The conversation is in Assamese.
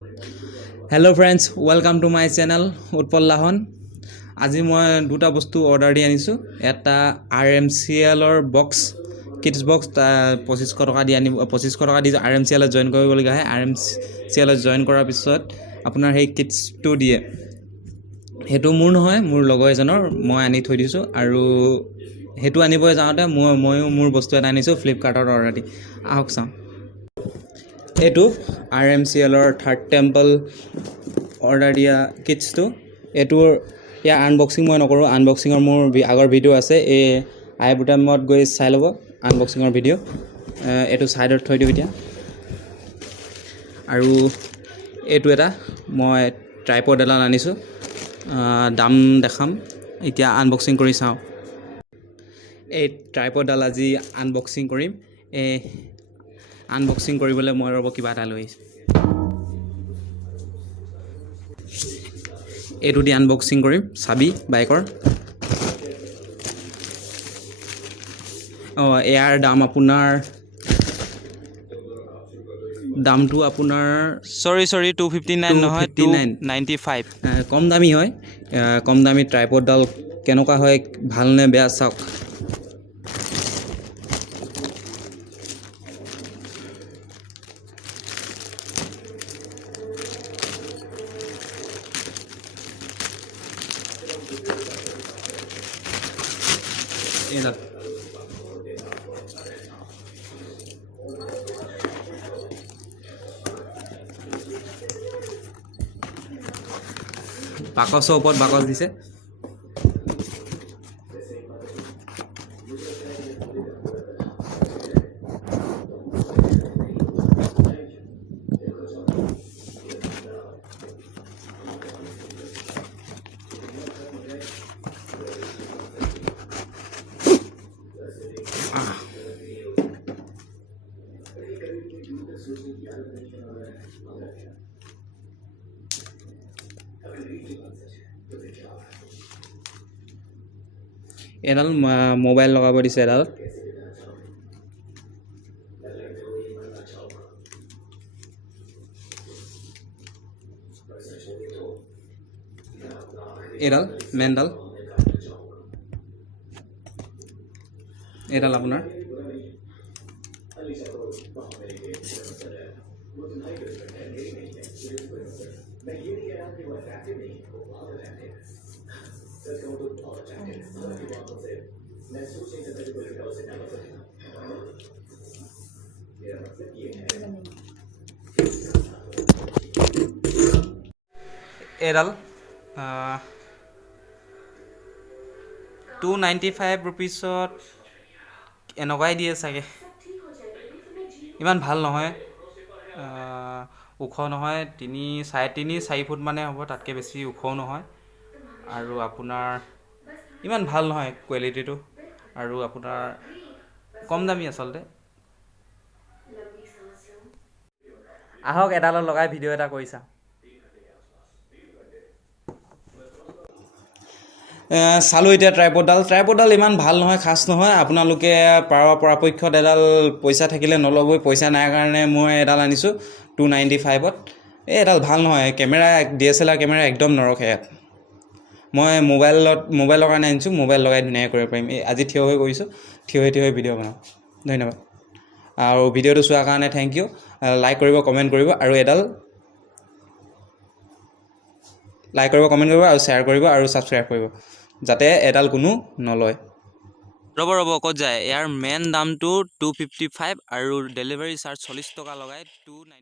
Hello friends, welcome to my channel utpal lahon. আজি মই দুটা বস্তু অৰ্ডাৰ দি আনিছো এটা RMCL ৰ বক্স কিডছ বক্স 2500 টকা দি আনি 2500 টকা দি RMCL জয়েন কৰিব লগা হয় RMCL জয়েন কৰাৰ পিছত আপোনাৰ সেই কিডছটো দিয়ে হেতু মোৰ নহয় মোৰ লগৰ এজনৰ মই আনি থৈ দিছো আৰু হেতু আনিব যাওঁতে ময়ো মোৰ বস্তু এটা আনিছো ফ্লিপকাৰ্টৰ অৰ্ডাৰ দি আহক চাওঁ এটো RMCL ৰ থাৰ্ড টেম্পল অৰ্ডাৰ দিয়া কিটছটো এটোৰ ইয়া আনবক্সিং মই নকৰো আনবক্সিংৰ মোৰ আগৰ ভিডিও আছে এই আই বুটামত গৈ চাই লব আনবক্সিংৰ ভিডিও এটো সাইডত থৈ দিও এতিয়া আৰু এটো এটা মই ট্ৰাইপড এডাল আনিছো দাম দেখাম এতিয়া আনবক্সিং কৰি চাও এই ট্ৰাইপডডাল আজি আনবক্সিং কৰিম আনবক্সিং কৰিবলৈ মই ৰব কিবা এটা লৈ এটো দি আনবক্সিং কৰিম চাবি বাইকৰ এয়াৰ দাম আপোনাৰ দামটো আপোনাৰ sorry 259 নহয় 295 কম দামি হয় কম দামি ট্ৰাইপডডাল কেনেকুৱা হয় ভাল নে বেয়া চাওক এডাল বাকচৰ ওপৰত বাকচ দিছে এডাল মোবাইল লগাব দিছে এডাল এডাল মেনডাল এডাল আপোনাৰ এডাল 295 rupeesত এনেকুৱাই দিয়ে চাগে ইমান ভাল নহয় ওখ নহয় 3.5-4 ফুট মানে হ'ব তাতকৈ বেছি ওখও নহয় আৰু আপোনাৰ ইমান ভাল নহয় কোৱালিটিটো আৰু আপোনাৰ কম দামী আচলতে আহক এডালত লগাই ভিডিও এটা কৰিছা চালো এতিয়া ট্ৰাইপডডাল ইমান ভাল নহয় খাস নহয় আপোনালোকে পৰাপক্ষত এডাল পইচা থাকিলে নলবই পইচা নাই কাৰণে মই এডাল আনিছো 295ত এডাল ভাল নহয় কেমেৰা DSLR কেমেৰা একদম নৰখে ইয়াত মই মোবাইলৰ কাৰণে আনিছো মোবাইল লগাই ধুনীয়াকৈ কৰিব পাৰিম আজি থিয় হৈ কৰিছো থিয় হৈ ভিডিও বনাম ধন্যবাদ আৰু ভিডিওটো চোৱাৰ কাৰণে থ্যাংক ইউ লাইক কৰিব কমেন্ট কৰিব আৰু এডাল লাইক কৰিব কমেন্ট কৰিব আৰু শ্বেয়াৰ কৰিব আৰু সাবস্ক্ৰাইব কৰিব যাতে এডাল কোনো নলয় ৰব ক'ত যায় ইয়াৰ মেন দামটো 255 আৰু ডেলিভাৰী চাৰ্জ 40 টকা লগাই 295